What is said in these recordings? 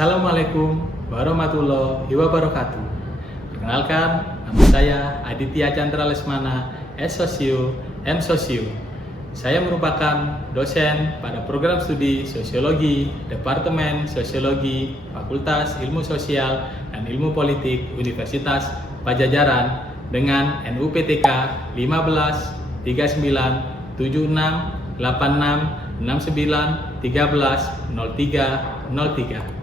Assalamualaikum warahmatullahi wabarakatuh. Perkenalkan, nama saya Aditya Chandra Lesmana, S-Sosio, M-Sosio. Saya merupakan dosen pada program studi Sosiologi, Departemen Sosiologi, Fakultas Ilmu Sosial dan Ilmu Politik Universitas Padjadjaran dengan NUPTK 15 39 76 86 69 13 03 03.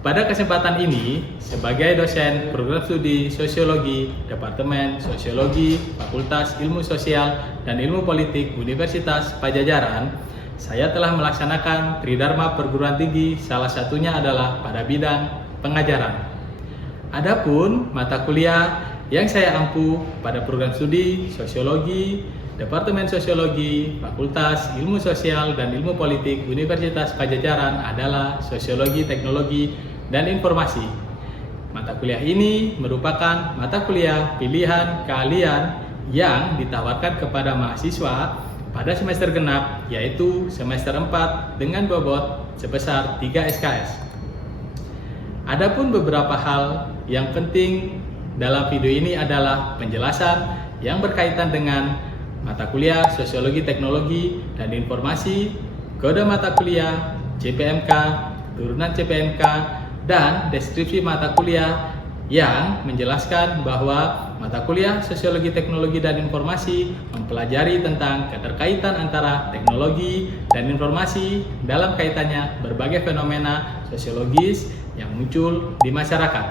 Pada kesempatan ini, sebagai dosen program studi Sosiologi, Departemen Sosiologi, Fakultas Ilmu Sosial dan Ilmu Politik Universitas Padjadjaran, saya telah melaksanakan Tridharma Perguruan Tinggi, salah satunya adalah pada bidang pengajaran. Adapun mata kuliah yang saya ampu pada program studi Sosiologi, Departemen Sosiologi, Fakultas Ilmu Sosial dan Ilmu Politik Universitas Padjadjaran adalah Sosiologi Teknologi dan Informasi. Mata kuliah ini merupakan mata kuliah pilihan keahlian yang ditawarkan kepada mahasiswa pada semester genap, yaitu semester 4 dengan bobot sebesar 3 SKS. Adapun beberapa hal yang penting dalam video ini adalah penjelasan yang berkaitan dengan mata kuliah Sosiologi Teknologi dan Informasi, kode mata kuliah, CPMK, turunan CPMK, dan deskripsi mata kuliah yang menjelaskan bahwa mata kuliah Sosiologi Teknologi dan Informasi mempelajari tentang keterkaitan antara teknologi dan informasi dalam kaitannya berbagai fenomena sosiologis yang muncul di masyarakat.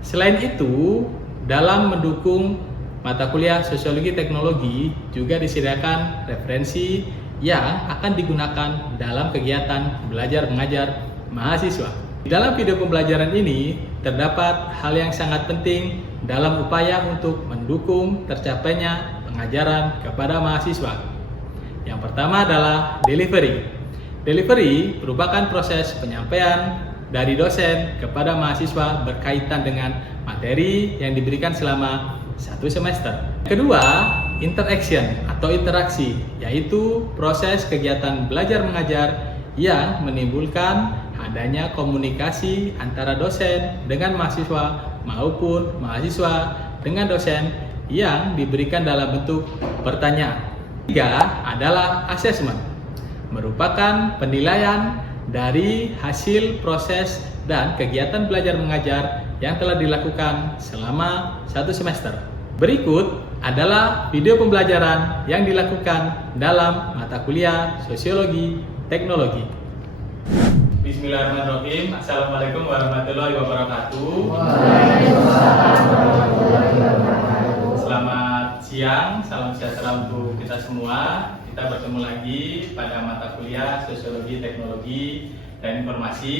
Selain itu, dalam mendukung mata kuliah Sosiologi Teknologi juga disediakan referensi yang akan digunakan dalam kegiatan belajar mengajar mahasiswa. Di dalam video pembelajaran ini terdapat hal yang sangat penting dalam upaya untuk mendukung tercapainya pengajaran kepada mahasiswa. Yang pertama adalah delivery. Delivery merupakan proses penyampaian dari dosen kepada mahasiswa berkaitan dengan materi yang diberikan selama satu semester. Kedua, interaction atau interaksi, yaitu proses kegiatan belajar mengajar yang menimbulkan adanya komunikasi antara dosen dengan mahasiswa maupun mahasiswa dengan dosen yang diberikan dalam bentuk pertanyaan. Tiga adalah assessment, merupakan penilaian dari hasil proses dan kegiatan belajar mengajar yang telah dilakukan selama satu semester. Berikut adalah video pembelajaran yang dilakukan dalam mata kuliah Sosiologi Teknologi. Bismillahirrahmanirrahim. Assalamualaikum warahmatullahi wabarakatuh. Waalaikumsalam warahmatullahi wabarakatuh. Selamat siang, salam sejahtera untuk kita semua. Kita bertemu lagi pada mata kuliah Sosiologi Teknologi dan Informasi.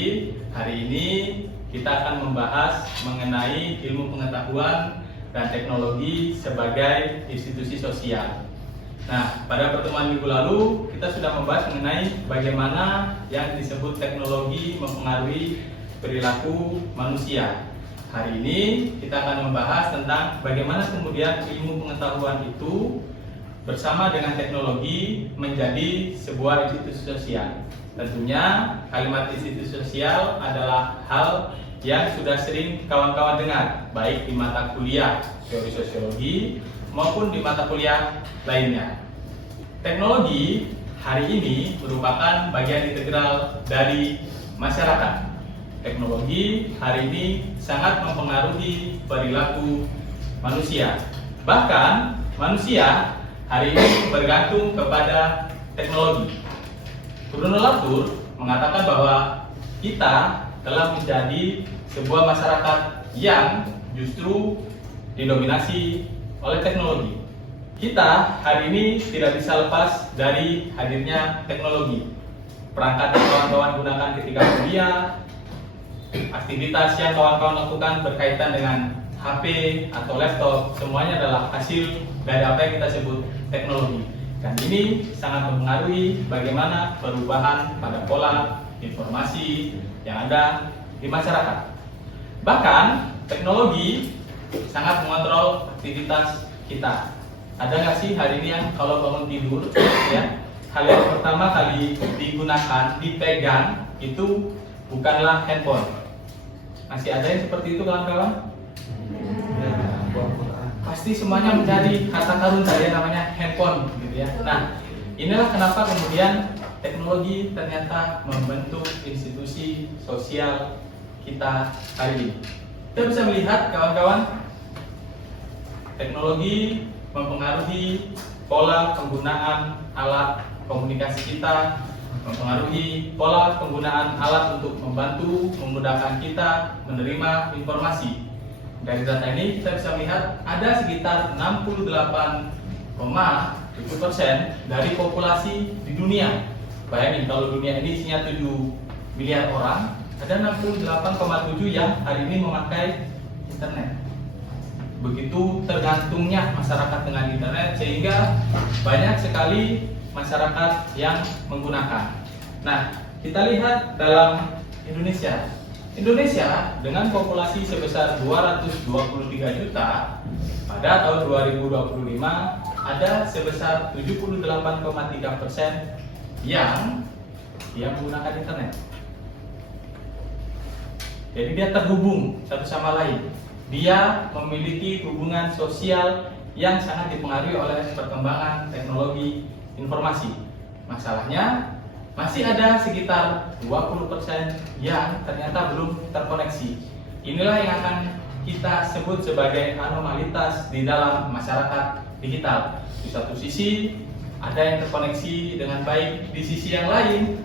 Hari ini kita akan membahas mengenai ilmu pengetahuan dan teknologi sebagai institusi sosial. Nah, pada pertemuan minggu lalu kita sudah membahas mengenai bagaimana yang disebut teknologi mempengaruhi perilaku manusia. Hari ini kita akan membahas tentang bagaimana kemudian ilmu pengetahuan itu bersama dengan teknologi menjadi sebuah institusi sosial. Tentunya kalimat institusi sosial adalah hal yang sudah sering kawan-kawan dengar, baik di mata kuliah teori sosiologi maupun di mata kuliah lainnya. Teknologi hari ini merupakan bagian integral dari masyarakat. Teknologi hari ini sangat mempengaruhi perilaku manusia. Bahkan manusia hari ini bergantung kepada teknologi. Bruno Latour mengatakan bahwa kita telah menjadi sebuah masyarakat yang justru didominasi oleh teknologi. Kita hari ini tidak bisa lepas dari hadirnya teknologi. Perangkat yang kawan-kawan gunakan ketika kuliah, aktivitas yang kawan-kawan lakukan berkaitan dengan HP atau laptop, semuanya adalah hasil dari apa yang kita sebut teknologi. Dan ini sangat mempengaruhi bagaimana perubahan pada pola informasi yang ada di masyarakat. Bahkan teknologi sangat mengontrol aktivitas kita. Ada nggak sih hari ini yang kalau bangun tidur, ya, hal yang pertama kali digunakan, dipegang itu bukanlah handphone. Masih ada yang seperti itu kawan-kawan? Pasti semuanya menjadi harta karun saya namanya handphone gitu ya. Nah, inilah kenapa kemudian teknologi ternyata membentuk institusi sosial kita hari ini. Kita bisa melihat kawan-kawan, teknologi mempengaruhi pola penggunaan alat komunikasi kita, mempengaruhi pola penggunaan alat untuk membantu memudahkan kita menerima informasi. Dari data ini kita bisa melihat ada sekitar 68,7% dari populasi di dunia. Bayangin kalau dunia ini isinya 7 miliar orang, ada 68,7 yang hari ini memakai internet. Begitu tergantungnya masyarakat dengan internet sehingga banyak sekali masyarakat yang menggunakan. Nah, kita lihat dalam Indonesia. Indonesia dengan populasi sebesar 223 juta pada tahun 2025 ada sebesar 78,3% yang menggunakan internet. Jadi dia terhubung satu sama lain. Dia memiliki hubungan sosial yang sangat dipengaruhi oleh perkembangan teknologi informasi. Masalahnya masih ada sekitar 20% yang ternyata belum terkoneksi. Inilah yang akan kita sebut sebagai anomalitas di dalam masyarakat digital. Di satu sisi ada yang terkoneksi dengan baik, di sisi yang lain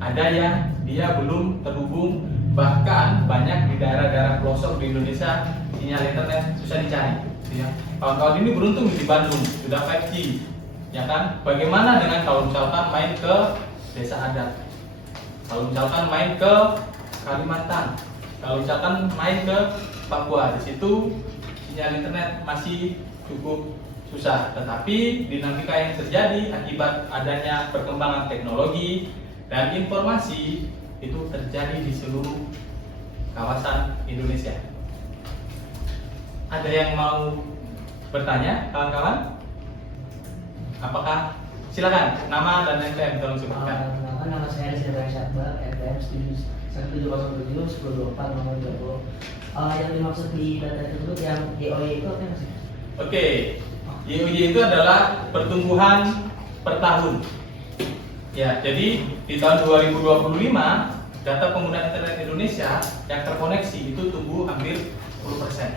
ada yang dia belum terhubung, bahkan banyak di daerah-daerah pelosok di Indonesia sinyal internet susah dicari. Ya. Kawan-kawan ini beruntung di Bandung sudah 5G, ya kan? Bagaimana dengan kalau misalkan main ke desa adat, kalau misalkan main ke Kalimantan, kalau misalkan main ke Papua, di situ sinyal internet masih cukup susah. Tetapi dinamika yang terjadi akibat adanya perkembangan teknologi dan informasi itu terjadi di seluruh kawasan Indonesia. Ada yang mau bertanya, kawan-kawan? Apakah? Silakan, nama dan NPM tolong sebutkan. Nama saya Rizal Syakbar, NPM 1707-1024 nomor 20. Yang dimaksud di data tersebut yang YOY itu apa sih? Oke, YOY itu adalah pertumbuhan per tahun. Ya, jadi di tahun 2025 data pengguna internet Indonesia yang terkoneksi itu tumbuh hampir 10%.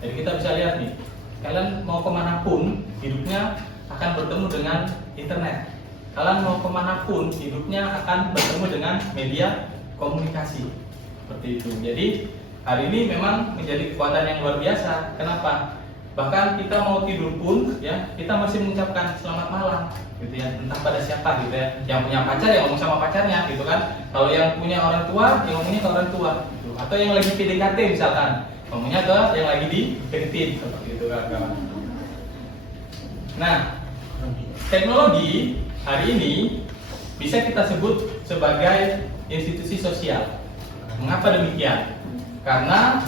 Jadi kita bisa lihat nih, kalian mau kemanapun hidupnya akan bertemu dengan internet. Kalian mau kemanapun hidupnya akan bertemu dengan media komunikasi. Seperti itu. Jadi hari ini memang menjadi kekuatan yang luar biasa. Kenapa? Bahkan kita mau tidur pun ya kita masih mengucapkan selamat malam gitu ya, entah pada siapa gitu ya. Yang punya pacar yang ngomong sama pacarnya gitu kan. Kalau yang punya orang tua yang ngomongnya ke orang tua gitu. Atau yang lagi PDKT misalkan ngomongnya ke yang lagi dideketin seperti itu kan. Nah, teknologi hari ini bisa kita sebut sebagai institusi sosial. Mengapa demikian? Karena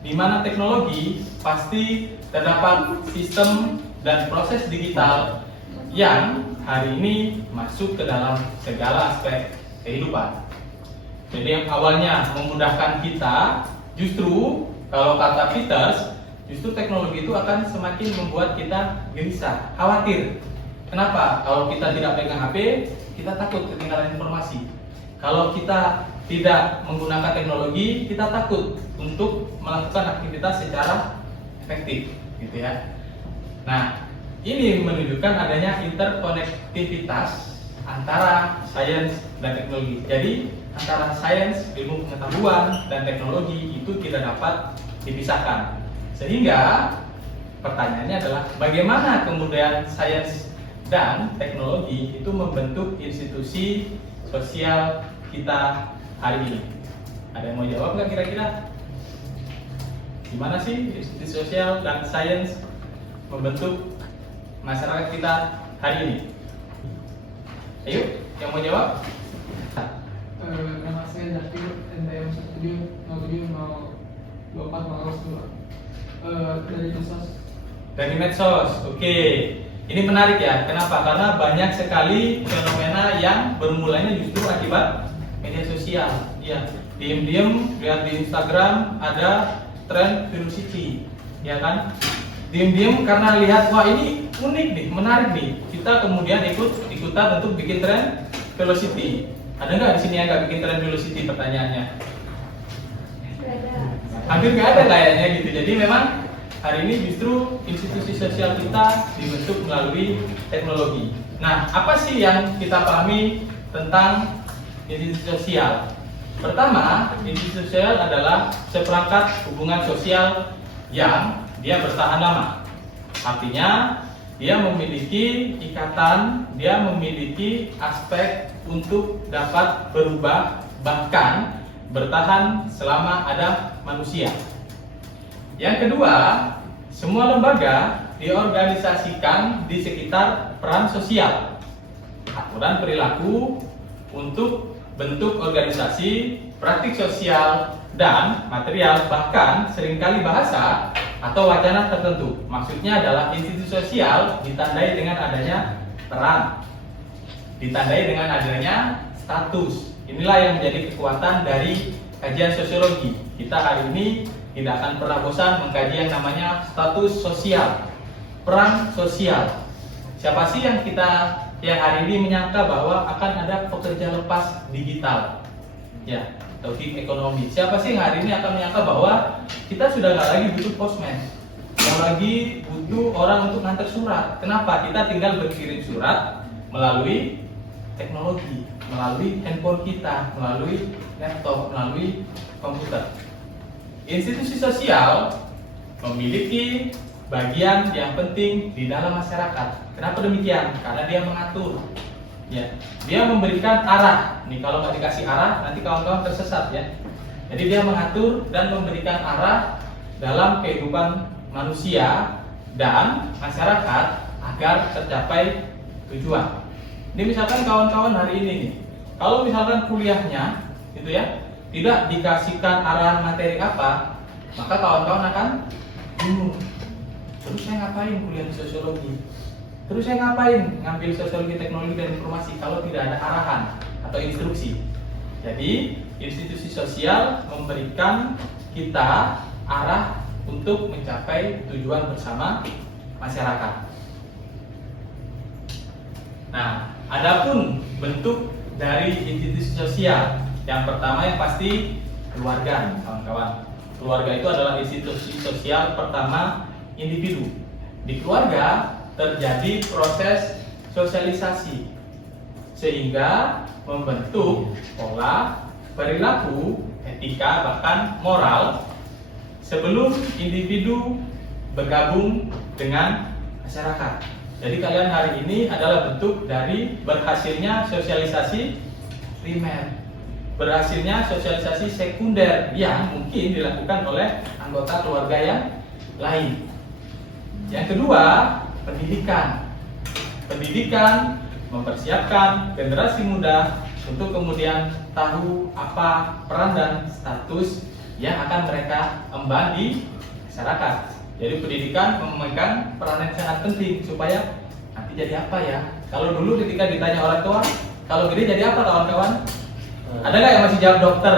di mana teknologi pasti terdapat sistem dan proses digital yang hari ini masuk ke dalam segala aspek kehidupan. Jadi yang awalnya memudahkan kita, justru kalau kata Peters, justru teknologi itu akan semakin membuat kita gelisah, khawatir. Kenapa? Kalau kita tidak pegang HP, kita takut ketinggalan informasi. Kalau kita tidak menggunakan teknologi, kita takut untuk melakukan aktivitas secara efektif, gitu ya. Nah, ini menunjukkan adanya interkonektivitas antara sains dan teknologi. Jadi, antara sains, ilmu pengetahuan, dan teknologi itu tidak dapat dipisahkan. Sehingga pertanyaannya adalah bagaimana kemudian sains dan teknologi itu membentuk institusi sosial kita hari ini. Ada yang mau jawab nggak kira-kira? Gimana sih institusi sosial dan sains membentuk masyarakat kita hari ini? Ayo, yang mau jawab? Nama saya Zakir, NPM 1707-024-02. Dari medsos. Dari medsos, oke. Ini menarik ya, kenapa? Karena banyak sekali fenomena yang bermulanya justru akibat media sosial Ya, diem-diem lihat di Instagram ada tren velocity, ya kan? Diem-diem karena lihat wah ini unik nih, menarik nih. Kita kemudian ikutan untuk bikin tren velocity. Ada nggak di sini yang nggak bikin tren velocity? Pertanyaannya. Hampir nggak ada kayaknya gitu. Jadi memang hari ini justru institusi sosial kita dibentuk melalui teknologi. Nah, apa sih yang kita pahami tentang institusi sosial? Pertama, institusi sosial adalah seperangkat hubungan sosial yang dia bertahan lama. Artinya, dia memiliki ikatan, dia memiliki aspek untuk dapat berubah, bahkan bertahan selama ada manusia. Yang kedua, semua lembaga diorganisasikan di sekitar peran sosial, aturan perilaku untuk bentuk organisasi, praktik sosial, dan material, bahkan seringkali bahasa atau wacana tertentu. Maksudnya adalah institusi sosial ditandai dengan adanya peran, ditandai dengan adanya status. Inilah yang menjadi kekuatan dari kajian sosiologi. Kita hari ini tidak akan pernah bosan mengkaji yang namanya status sosial, peran sosial. Siapa sih yang hari ini menyangka bahwa akan ada pekerja lepas digital, ya, atau gig ekonomi? Siapa sih yang hari ini akan menyangka bahwa kita sudah nggak lagi butuh postman, nggak lagi butuh orang untuk ngantar surat? Kenapa? Kita tinggal berkirim surat melalui teknologi, melalui handphone kita, melalui laptop, melalui komputer. Institusi sosial memiliki bagian yang penting di dalam masyarakat. Kenapa demikian? Karena dia mengatur, ya, dia memberikan arah. Nih kalau nggak dikasih arah, nanti kawan-kawan tersesat, ya. Jadi dia mengatur dan memberikan arah dalam kehidupan manusia dan masyarakat agar tercapai tujuan. Ini misalkan kawan-kawan hari ini nih, kalau misalkan kuliahnya, gitu ya, tidak dikasihkan arahan materi apa, maka kawan-kawan akan bingung. Terus saya ngapain kuliah di sosiologi? Terus saya ngapain ngambil sosiologi teknologi dan informasi kalau tidak ada arahan atau instruksi? Jadi institusi sosial memberikan kita arah untuk mencapai tujuan bersama masyarakat. Nah, adapun bentuk dari institusi sosial, yang pertama yang pasti keluarga, kawan-kawan. Keluarga itu adalah institusi sosial pertama individu. Di keluarga terjadi proses sosialisasi sehingga membentuk pola perilaku, etika, bahkan moral sebelum individu bergabung dengan masyarakat. Jadi kalian hari ini adalah bentuk dari berhasilnya sosialisasi primer, berhasilnya sosialisasi sekunder yang mungkin dilakukan oleh anggota keluarga yang lain. Yang kedua, pendidikan. Pendidikan mempersiapkan generasi muda untuk kemudian tahu apa peran dan status yang akan mereka emban di masyarakat. Jadi pendidikan memegang peran yang sangat penting supaya nanti jadi apa ya? Kalau dulu ketika ditanya orang tua, kalau gede jadi apa kawan-kawan? Ada nggak yang masih jawab dokter?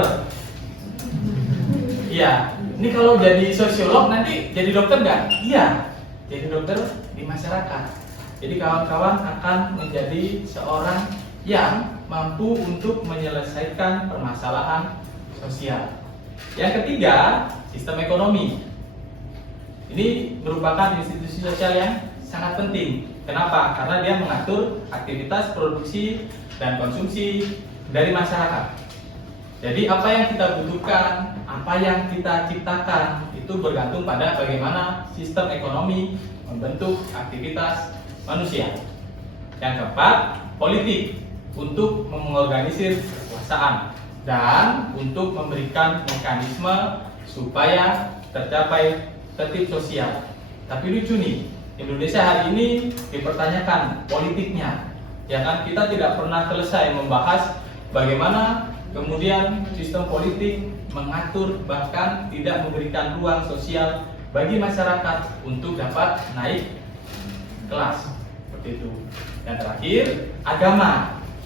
Iya. Ini kalau jadi sosiolog nanti jadi dokter nggak? Iya. Jadi dokter di masyarakat. Jadi kawan-kawan akan menjadi seorang yang mampu untuk menyelesaikan permasalahan sosial. Yang ketiga, sistem ekonomi. Ini merupakan institusi sosial yang sangat penting. Kenapa? Karena dia mengatur aktivitas produksi dan konsumsi dari masyarakat. Jadi apa yang kita butuhkan, apa yang kita ciptakan itu bergantung pada bagaimana sistem ekonomi membentuk aktivitas manusia. Yang keempat, politik untuk mengorganisir kekuasaan dan untuk memberikan mekanisme supaya tercapai tertib sosial. Tapi lucu nih, Indonesia hari ini dipertanyakan politiknya. Ya kan, kita tidak pernah selesai membahas bagaimana kemudian sistem politik mengatur bahkan tidak memberikan ruang sosial bagi masyarakat untuk dapat naik kelas. Seperti itu. Yang terakhir, agama.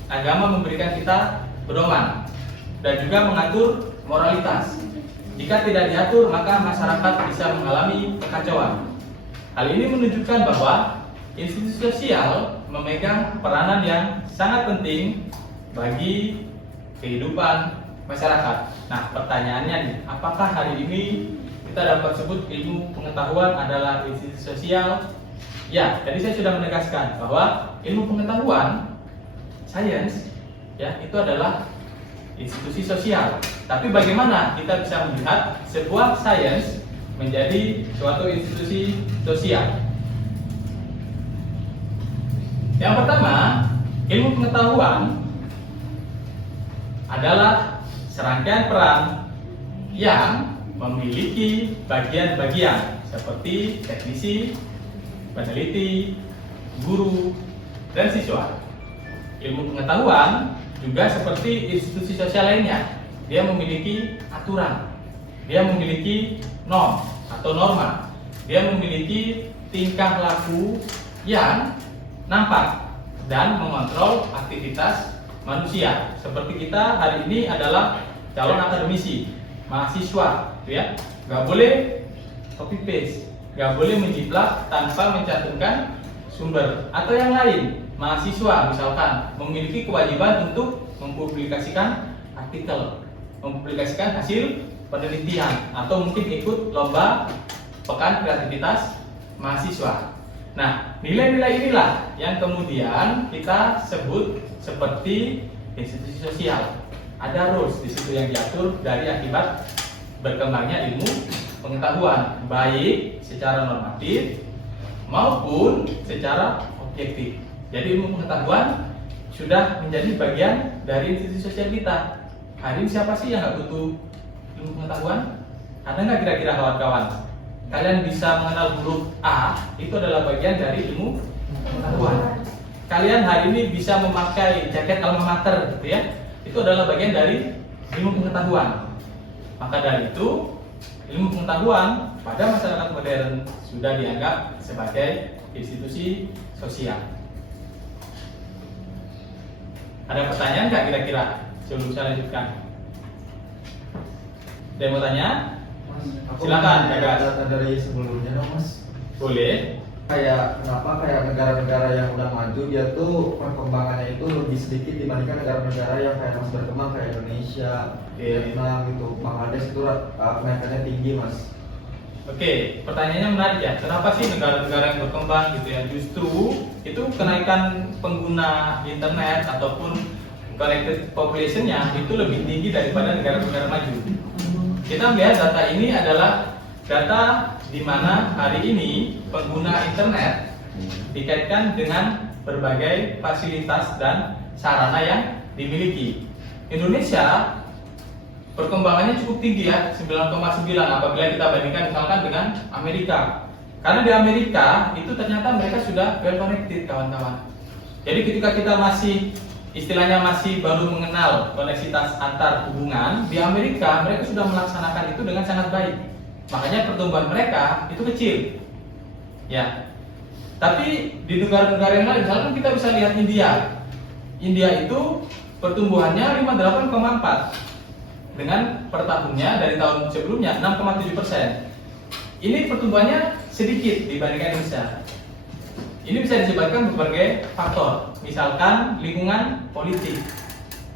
Agama memberikan kita pedoman. dan juga mengatur moralitas. Jika tidak diatur, maka masyarakat bisa mengalami kekacauan. Hal ini menunjukkan bahwa institusi sosial memegang peranan yang sangat penting bagi kehidupan masyarakat. Nah, pertanyaannya nih, apakah hari ini kita dapat sebut ilmu pengetahuan adalah institusi sosial? Ya, tadi saya sudah menegaskan bahwa ilmu pengetahuan, sains, ya, itu adalah institusi sosial. Tapi bagaimana kita bisa melihat sebuah sains menjadi suatu institusi sosial? Yang pertama, ilmu pengetahuan adalah serangkaian peran yang memiliki bagian-bagian seperti teknisi, peneliti, guru, dan siswa. Ilmu pengetahuan juga seperti institusi sosial lainnya. Dia memiliki aturan, dia memiliki norm atau norma, dia memiliki tingkah laku yang nampak dan mengontrol aktivitas manusia. Seperti kita hari ini adalah calon akademisi, mahasiswa, gitu ya. Nggak boleh copy paste, nggak boleh menjiplak tanpa mencantumkan sumber. Atau yang lain, mahasiswa misalkan memiliki kewajiban untuk mempublikasikan artikel, mempublikasikan hasil penelitian, atau mungkin ikut lomba pekan kreativitas mahasiswa. Nah, nilai-nilai inilah yang kemudian kita sebut seperti institusi sosial. Ada rules di situ yang diatur dari akibat berkembangnya ilmu pengetahuan, baik secara normatif maupun secara objektif. Jadi ilmu pengetahuan sudah menjadi bagian dari institusi sosial kita. Hari ini siapa sih yang nggak butuh ilmu pengetahuan? Ada nggak kira-kira kawan-kawan? Kalian bisa mengenal huruf A, itu adalah bagian dari ilmu pengetahuan. Kalian hari ini bisa memakai jaket alma mater, gitu ya, itu adalah bagian dari ilmu pengetahuan. Maka dari itu, ilmu pengetahuan pada masyarakat modern sudah dianggap sebagai institusi sosial. Ada pertanyaan nggak kira-kira sebelum saya lanjutkan? Ada yang mau tanya? Silakan, Gagas. Dari sebelumnya dong, Mas. Boleh. Kayak kenapa kayak negara-negara yang udah maju dia tuh perkembangannya itu lebih sedikit dibandingkan negara-negara yang kayak masih berkembang kayak Indonesia, Vietnam gitu, Bangladesh itu kenaikannya tinggi, Mas. Oke, pertanyaannya menarik ya. Kenapa sih negara-negara yang berkembang gitu ya justru itu kenaikan pengguna internet ataupun connected population-nya itu lebih tinggi daripada negara-negara maju? Kita melihat data ini adalah data di mana hari ini pengguna internet dikaitkan dengan berbagai fasilitas dan sarana yang dimiliki. Indonesia perkembangannya cukup tinggi ya, 9,9 apabila kita bandingkan misalkan dengan Amerika. Karena di Amerika itu ternyata mereka sudah well connected, kawan-kawan. Jadi ketika kita masih istilahnya masih baru mengenal koneksitas antar hubungan, di Amerika mereka sudah melaksanakan itu dengan sangat baik. Makanya pertumbuhan mereka itu kecil. Ya. Tapi di negara-negara yang lain, misalkan kita bisa lihat India. India itu pertumbuhannya 58,4 dengan per tahunnya dari tahun sebelumnya 6,7%. Ini pertumbuhannya sedikit dibandingkan Indonesia. Ini bisa disebabkan berbagai faktor, misalkan lingkungan politik,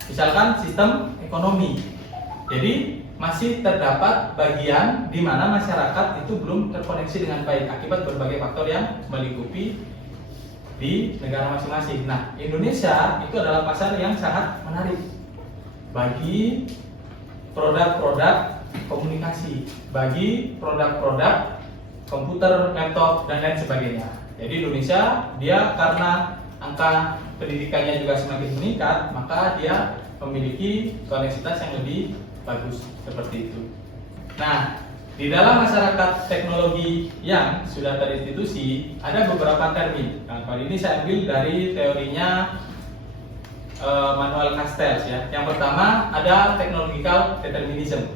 misalkan sistem ekonomi. Jadi masih terdapat bagian di mana masyarakat itu belum terkoneksi dengan baik akibat berbagai faktor yang melingkupi di negara masing-masing. Nah, Indonesia itu adalah pasar yang sangat menarik bagi produk-produk komunikasi, bagi produk-produk komputer, laptop, dan lain sebagainya. Jadi Indonesia dia karena angka pendidikannya juga semakin meningkat, maka dia memiliki koneksitas yang lebih bagus seperti itu. Nah, di dalam masyarakat teknologi yang sudah terinstitusi ada beberapa termin. Nah, kali ini saya ambil dari teorinya Manuel Castells ya. Yang pertama ada technological determinism.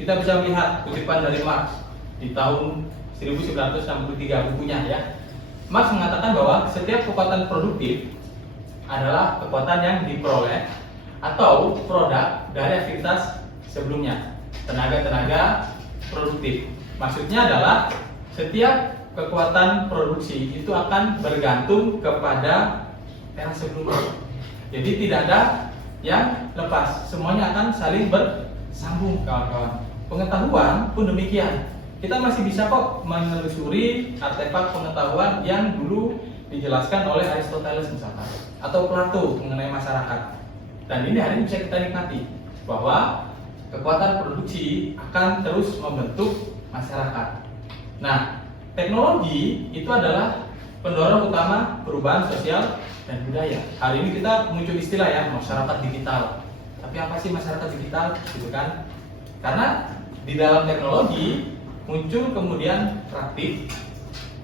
Kita bisa melihat kutipan dari Marx di tahun 1963 bukunya ya. Marx mengatakan bahwa setiap kekuatan produktif adalah kekuatan yang diperoleh atau produk dari aktivitas sebelumnya, tenaga-tenaga produktif. Maksudnya adalah setiap kekuatan produksi itu akan bergantung kepada era sebelumnya. Jadi tidak ada yang lepas, semuanya akan saling bersambung, kawan-kawan. Pengetahuan pun demikian. Kita masih bisa kok menelusuri artefak pengetahuan yang dulu dijelaskan oleh Aristoteles misalkan, atau Plato mengenai masyarakat. Dan ini hari ini bisa kita nikmati bahwa kekuatan produksi akan terus membentuk masyarakat. Nah, teknologi itu adalah pendorong utama perubahan sosial dan budaya. Hari ini kita muncul istilah ya, masyarakat digital. Tapi apa sih masyarakat digital? Gitu kan? Karena di dalam teknologi muncul kemudian praktik,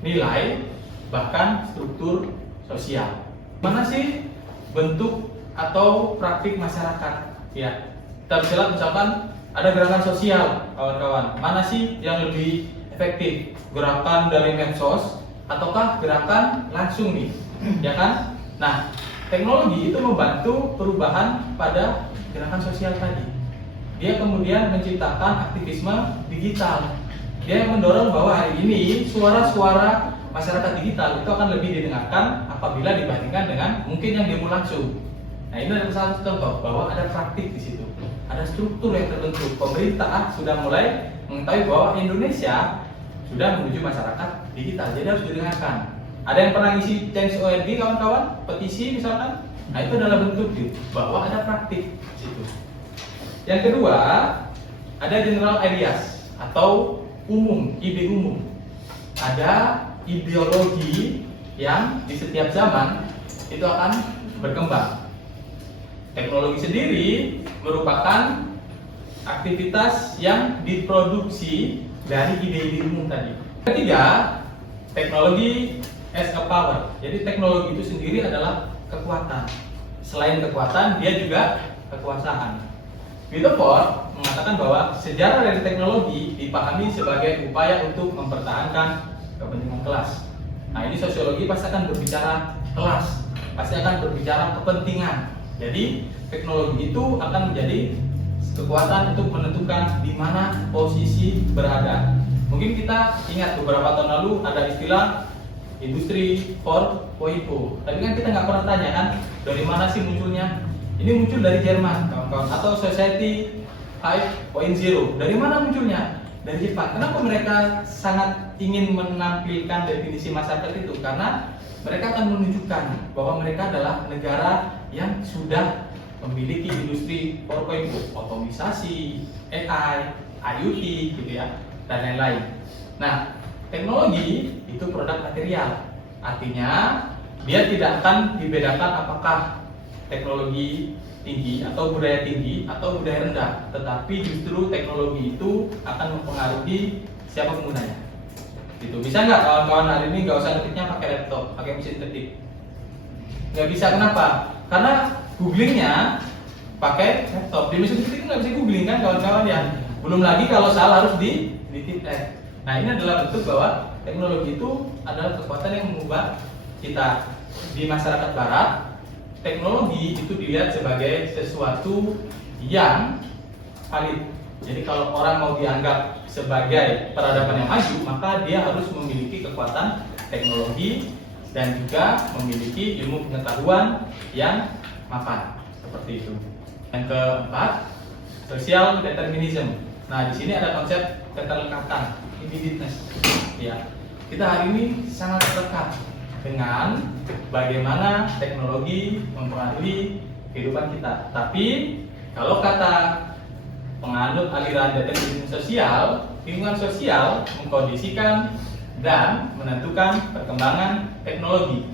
nilai, bahkan struktur sosial. Mana sih bentuk atau praktik masyarakat? Ya, kita bisa lihat misalkan ada gerakan sosial, kawan-kawan. Mana sih yang lebih efektif? Gerakan dari medsos ataukah gerakan langsung nih? Ya kan? Nah, teknologi itu membantu perubahan pada gerakan sosial tadi. Dia kemudian menciptakan aktivisme digital. Dia yang mendorong bahwa hari ini suara-suara masyarakat digital itu akan lebih didengarkan apabila dibandingkan dengan mungkin yang demo langsung. Nah, ini adalah salah satu contoh bahwa ada praktik di situ. Ada struktur yang terbentuk. Pemerintah sudah mulai mengetahui bahwa Indonesia sudah menuju masyarakat digital, jadi harus didengarkan. Ada yang pernah ngisi Change.org, kawan-kawan, petisi misalkan. Nah, itu adalah bentuk bahwa ada praktik di situ. Yang kedua, ada general ideas atau umum, ide umum. Ada ideologi yang di setiap zaman itu akan berkembang. Teknologi sendiri merupakan aktivitas yang diproduksi dari ide-ide umum tadi. Ketiga, teknologi as a power. Jadi teknologi itu sendiri adalah kekuatan. Selain kekuatan, dia juga kekuasaan. Whitford mengatakan bahwa sejarah dari teknologi dipahami sebagai upaya untuk mempertahankan kepentingan kelas. Nah, ini sosiologi pasti akan berbicara kelas, pasti akan berbicara kepentingan. Jadi teknologi itu akan menjadi kekuatan untuk menentukan di mana posisi berada. Mungkin kita ingat beberapa tahun lalu ada istilah industri 4.0. Tapi kan kita nggak pernah tanya kan dari mana sih munculnya. Ini muncul dari Jerman, kawan-kawan, atau Society 5.0. Dari mana munculnya? Dari Jepang. Kenapa mereka sangat ingin menampilkan definisi masyarakat itu? Karena mereka akan menunjukkan bahwa mereka adalah negara yang sudah memiliki industri 4.0, otomisasi, AI, IoT, gitu ya, dan lain-lain. Nah, teknologi itu produk material, artinya dia tidak akan dibedakan apakah teknologi tinggi atau budaya tinggi atau budaya rendah, tetapi justru teknologi itu akan mempengaruhi siapa penggunanya. Gitu. Bisa nggak kawan-kawan hari ini nggak usah ngetiknya pakai laptop, pakai mesin ketik? Nggak bisa, kenapa? Karena googlingnya pakai laptop. Di mesin ketik nggak bisa googling kan kawan-kawan ya. Belum lagi kalau salah harus dititip. Nah, ini adalah bentuk bahwa teknologi itu adalah kekuatan yang mengubah kita. Di masyarakat barat, teknologi itu dilihat sebagai sesuatu yang valid. Jadi kalau orang mau dianggap sebagai peradaban yang maju, maka dia harus memiliki kekuatan teknologi dan juga memiliki ilmu pengetahuan yang mapan, seperti itu. Yang keempat, social determinism. Nah, di sini ada konsep keterlekatan, immediateness. Ya, kita hari ini sangat terlekat dengan bagaimana teknologi mempengaruhi kehidupan kita. Tapi kalau kata penganut aliran determinisme sosial, lingkungan sosial mengkondisikan dan menentukan perkembangan teknologi.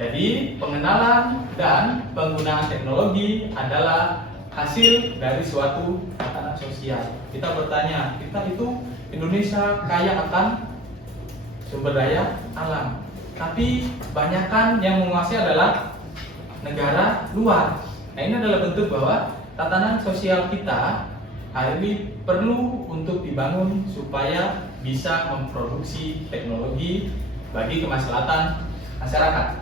Jadi pengenalan dan penggunaan teknologi adalah hasil dari suatu tatanan sosial. Kita bertanya, kita itu Indonesia kaya akan sumber daya alam, tapi banyakkan yang menguasai adalah negara luar. Nah, ini adalah bentuk bahwa tatanan sosial kita hari ini perlu untuk dibangun supaya bisa memproduksi teknologi bagi kemaslahatan masyarakat.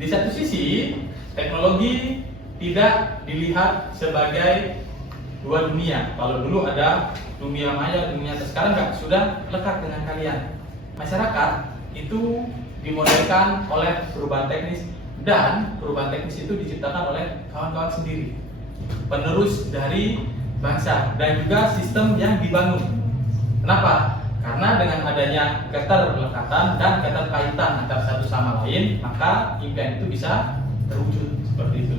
Di satu sisi, teknologi tidak dilihat sebagai dua dunia. Kalau dulu ada dunia maya, dunia nyata, sekarang nggak, sudah lekat dengan kalian. Masyarakat itu dimodelkan oleh perubahan teknis, dan perubahan teknis itu diciptakan oleh kawan-kawan sendiri, penerus dari bangsa dan juga sistem yang dibangun. Kenapa? Karena dengan adanya keterlekatan dan keterkaitan antara satu sama lain, maka impian itu bisa terwujud seperti itu.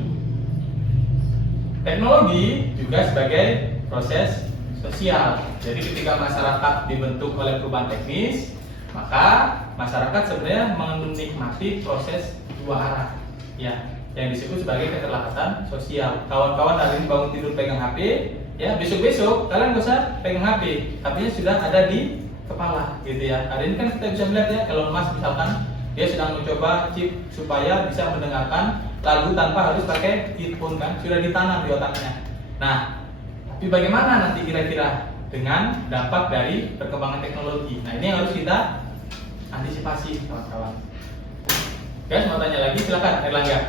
Teknologi juga sebagai proses sosial. Jadi ketika masyarakat dibentuk oleh perubahan teknis, maka masyarakat sebenarnya menikmati proses dua arah, ya, yang disebut sebagai keterlekatan sosial. Kawan-kawan hari ini bangun tidur pegang HP, ya, besok-besok kalian gak usah pegang HP, HP-nya sudah ada di kepala, gitu ya. Hari ini kan kita bisa melihat ya, kalau Mas misalkan dia sedang mencoba chip supaya bisa mendengarkan lagu tanpa harus pakai earphone, kan sudah ditanam di otaknya. Nah, tapi bagaimana nanti kira-kira dengan dampak dari perkembangan teknologi? Nah, ini yang harus kita antisipasi, kawan-kawan. Guys, mau tanya lagi, silakan Erlangga.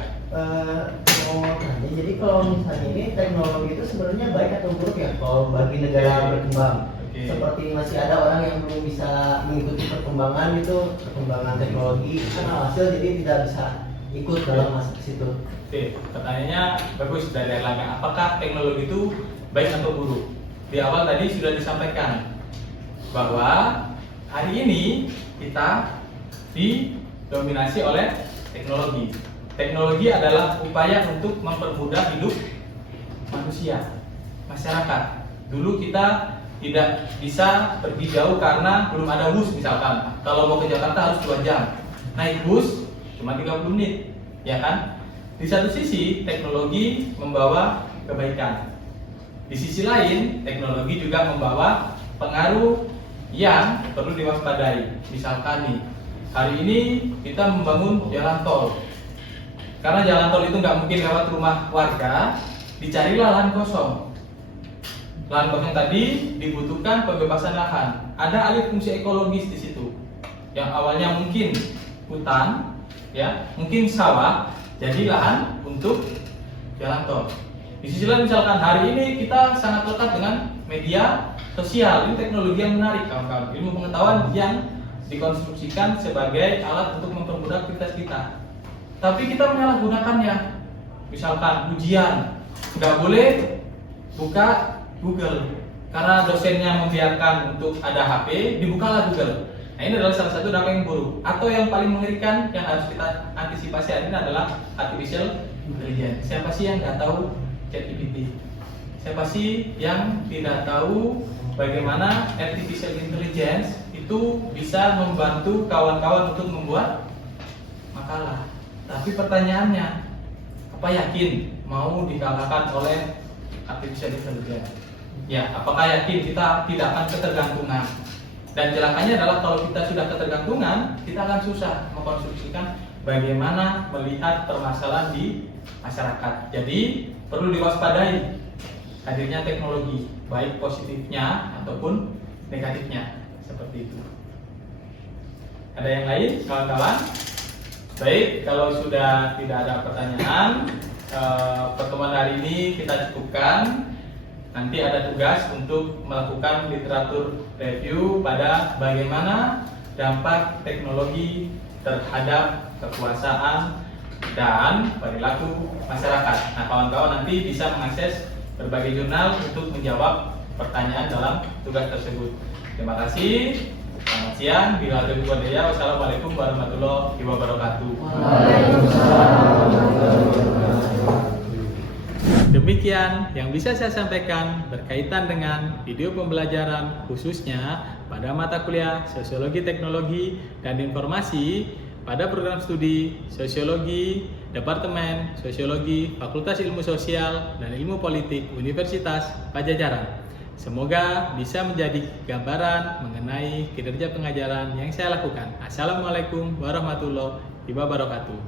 Mau tanya, jadi kalau misalnya ini teknologi itu sebenarnya baik atau buruk ya kalau bagi negara berkembang? Oke. Seperti masih ada orang yang belum bisa mengikuti perkembangan itu, perkembangan teknologi, karena hasil jadi tidak bisa ikut dalam masuk ke situ. Oke, pertanyaannya bagus dari Erlangga. Apakah teknologi itu baik atau buruk? Di awal tadi sudah disampaikan bahwa hari ini kita didominasi oleh teknologi. Teknologi adalah upaya untuk mempermudah hidup manusia, masyarakat. Dulu kita tidak bisa pergi jauh karena belum ada bus misalkan. Kalau mau ke Jakarta harus 2 jam. Naik bus cuma 30 menit, ya kan? Di satu sisi teknologi membawa kebaikan. Di sisi lain teknologi juga membawa pengaruh yang perlu diwaspadai. Misalkan nih, hari ini kita membangun jalan tol. Karena jalan tol itu nggak mungkin lewat rumah warga, dicarilah lahan kosong. Lahan kosong tadi dibutuhkan pembebasan lahan. Ada alih fungsi ekologis di situ. Yang awalnya mungkin hutan, ya, mungkin sawah, jadi lahan untuk jalan tol. Di sisi lain misalkan hari ini kita sangat lekat dengan media sosial. Ini teknologi yang menarik, kawan-kawan. Ilmu pengetahuan yang dikonstruksikan sebagai alat untuk mempermudah aktivitas kita. Tapi kita menyalahgunakannya. Misalkan ujian, nggak boleh buka Google karena dosennya membiarkan untuk ada HP, dibukalah Google. Nah, ini adalah salah satu dampak yang buruk. Atau yang paling mengerikan yang harus kita antisipasi hari ini adalah artificial intelligence. Siapa sih yang nggak tahu ChatGPT? Siapa sih yang tidak tahu bagaimana artificial intelligence itu bisa membantu kawan-kawan untuk membuat makalah? Tapi pertanyaannya, apa yakin mau dikalahkan oleh artificial intelligence? Ya, apakah yakin kita tidak akan ketergantungan? Dan celakanya adalah kalau kita sudah ketergantungan, kita akan susah mengkonstruksikan bagaimana melihat permasalahan di masyarakat. Jadi perlu diwaspadai hadirnya teknologi, baik positifnya ataupun negatifnya, seperti itu. Ada yang lain, kawan-kawan? Baik, kalau sudah tidak ada pertanyaan, pertemuan hari ini kita cukupkan. Nanti ada tugas untuk melakukan literatur review pada bagaimana dampak teknologi terhadap kekuasaan dan perilaku masyarakat. Nah, kawan-kawan nanti bisa mengakses berbagai jurnal untuk menjawab pertanyaan dalam tugas tersebut. Terima kasih. Selamat siang. Bila ada budaya. Wassalamualaikum warahmatullahi wabarakatuh. Demikian yang bisa saya sampaikan berkaitan dengan video pembelajaran khususnya pada mata kuliah Sosiologi Teknologi dan Informasi pada program studi Sosiologi Departemen Sosiologi Fakultas Ilmu Sosial dan Ilmu Politik Universitas Padjadjaran. Semoga bisa menjadi gambaran mengenai kinerja pengajaran yang saya lakukan. Assalamualaikum warahmatullahi wabarakatuh.